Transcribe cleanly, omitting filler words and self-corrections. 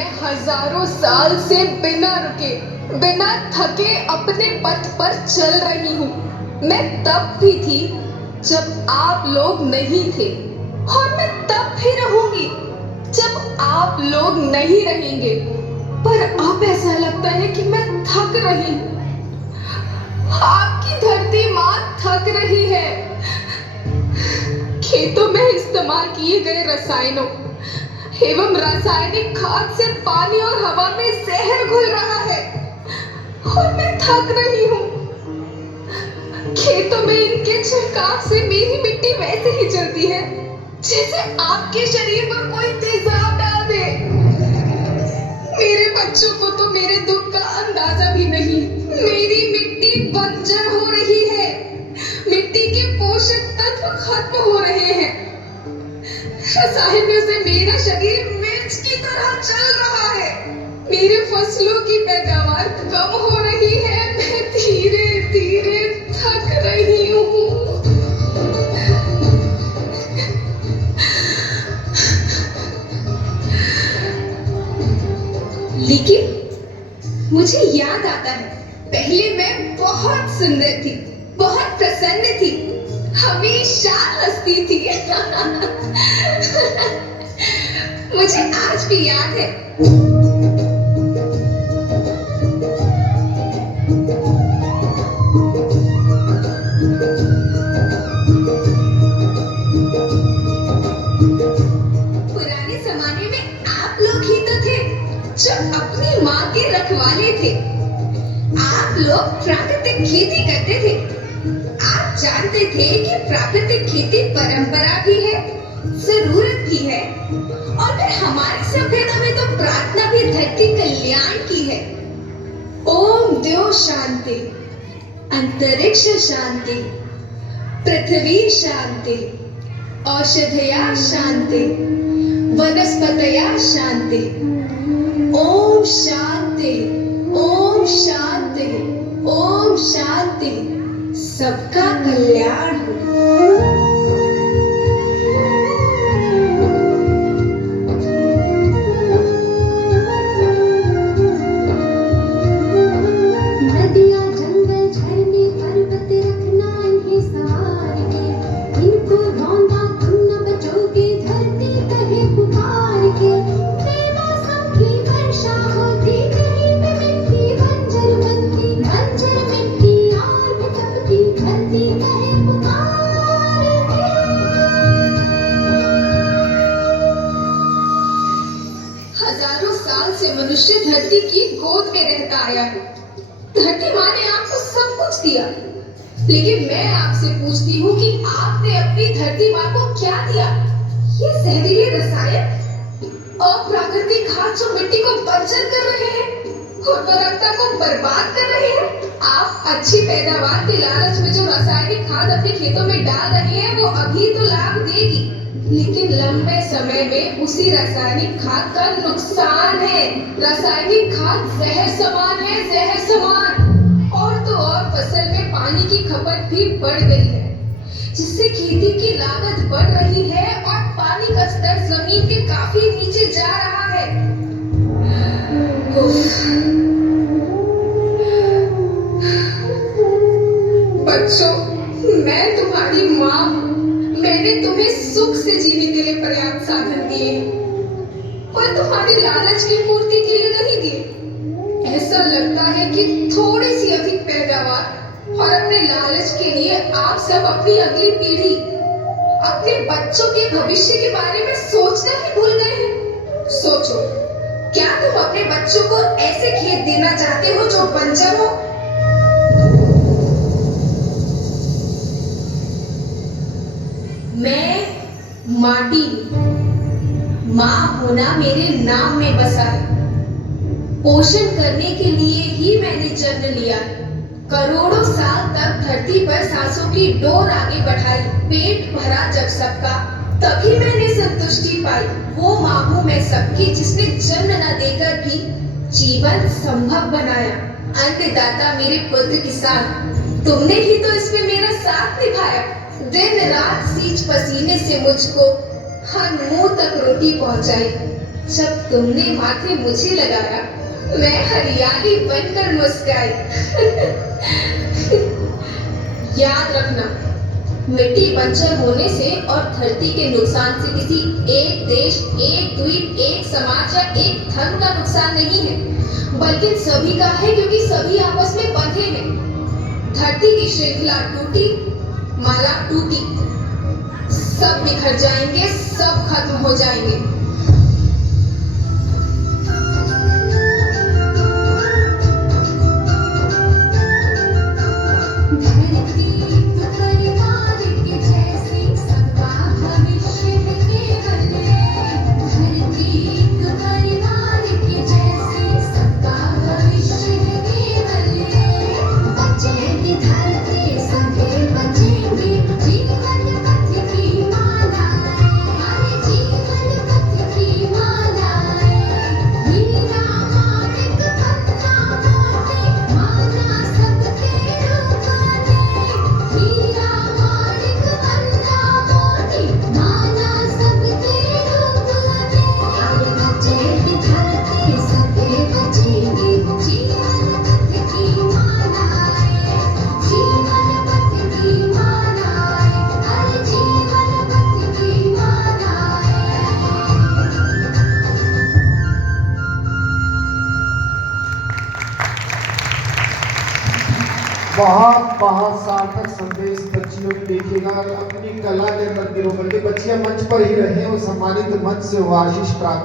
मैं हजारों साल से बिना रुके बिना थके अपने पथ पर चल रही हूँ। मैं तब भी थी जब आप लोग नहीं थे, और मैं तब भी रहूंगी जब आप लोग नहीं रहेंगे। पर अब ऐसा लगता है कि मैं थक रही हूँ। आपकी धरती माँ थक रही है। खेतों में इस्तेमाल किए गए रसायनों एवं रासायनिक खाद से पानी और हवा में जहर घुल रहा है, और मैं थक रही हूँ। खेतों में इनके छिड़काव से मेरी मिट्टी वैसे ही जलती है जैसे आपके शरीर पर कोई तेजाब डाल दे। मेरे बच्चों को तो मेरे दुख का अंदाजा भी नहीं। मेरी मिट्टी बंजर हो रही है, मिट्टी के पोषक तत्व खत्म हो रहे हैं। रसायनों से मेरा शरीर मिर्च की तरह चल रहा है। मेरे फसलों की पैदावार कम हो रही है। मैं धीरे धीरे थक रही हूँ। लेकिन मुझे याद आता है, पहले मैं बहुत सुंदर थी, बहुत प्रसन्न थी, हमेशा हंसती थी। मुझे आज भी याद है। पुराने जमाने में आप लोग ही तो थे जो अपनी माँ के रखवाले थे। आप लोग प्राकृतिक खेती करते थे। आप जानते थे कि प्राकृतिक खेती परंपरा भी है, जरूरत भी है, और फिर हमारी सभ्यता में तो प्रार्थना भी धरती कल्याण की है। ओम द्यो शांति, अंतरिक्ष शांति, पृथ्वी शांति, औषधया शांति, वनस्पतया शांति। ओम शांति, ओम शांति, ओम शांति। सबका कल्याण हो। हजारों साल से मनुष्य धरती की गोद में रहता आया है। धरती माँ ने आपको सब कुछ दिया, लेकिन मैं आपसे पूछती हूँ कि आपने अपनी धरती माँ को क्या दिया? ये जहरीले रसायन, अप्राकृतिक खाद जो मिट्टी को बंजर कर रहे हैं, उर्वरकता को बर्बाद कर रहे हैं। आप अच्छी पैदावार के लालच में जो रासायनिक खाद अपने खेतों में डाल रहे हैं, वो अभी तो लाभ देगी, लेकिन लंबे समय में उसी रासायनिक खाद का नुकसान है। रासायनिक खाद जहर समान है, जहर समान। और तो और फसल में पानी की खपत भी बढ़ गई है, जिससे खेती की लागत बढ़ रही है और पानी का स्तर जमीन के काफी नीचे जा रहा है। बच्चों, मैं तुम्हारी माँ हूँ। मैंने तुम्हें सुख से जीने के लिए पर्याप्त साधन दिए, और तुम्हारी लालच की पूर्ति के लिए नहीं दिए। ऐसा लगता है कि थोड़ी सी अधिक पैदावार और अपने लालच के लिए आप सब अपनी अगली पीढ़ी, अपने बच्चों के भविष्य के बारे में सोचना ही भूल गए हैं। सोचो, क्या तुम अपने बच्चों को ऐसे खेत देना चाहते हो जो बंजर हो? मैं माटी, माँ होना मेरे नाम में बसा है। पोषण करने के लिए ही मैंने जन्म लिया। करोड़ों साल तक धरती पर सांसों की डोर आगे बढ़ाई। पेट भरा जब सबका, तभी मैंने संतुष्टि पाई। वो माँ हूँ मैं सबकी, जिसने जन्म न देकर भी जीवन संभव बनाया। अन्नदाता मेरे पुत्र किसान, तुमने ही तो इसमें मेरा साथ निभाया। दिन रात सींच पसीने से मुझको हर मुंह तक रोटी पहुंचाई। जब तुमने माथे मुझे लगाया, मैं हरियाली बनकर मुस्कुराई। याद रखना, मिट्टी बंजर होने से और धरती के नुकसान से किसी एक देश, एक द्वीप, एक समाज या एक धर्म का नुकसान नहीं है, बल्कि सभी का है, क्योंकि सभी आपस में बंधे हैं। धरती की श्रृंखला टूटी, माला टूटी, सब बिखर जाएंगे, सब खत्म हो जाएंगे। बहुत बहुत सार्थक संदेश बच्चियों ने देखिएगा, अपनी कला के मंदिरों पर बच्चियां मंच पर ही रहे और सम्मानित मंच से वो आशीष प्राप्त